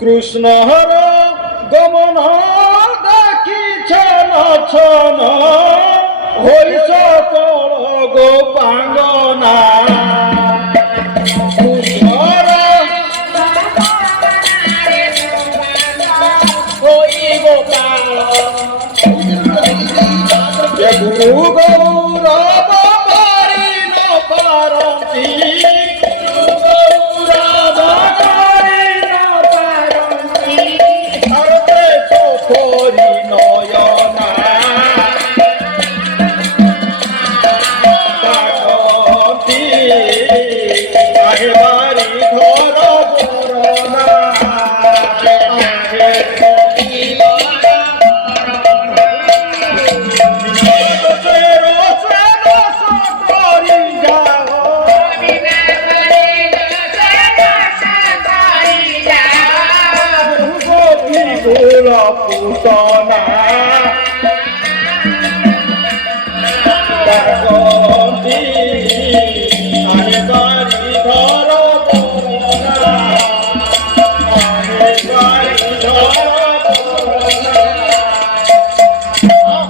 কৃষ্ণ হর গমন দেখি ছন ছন হই সকল গোপাঙ্গনা কৃষ্ণর হই গোপাল গুরু গৌরব পারি ন পারন্তি করি নয়না কাকতি বাড়ি ঘর বরনা পুতনা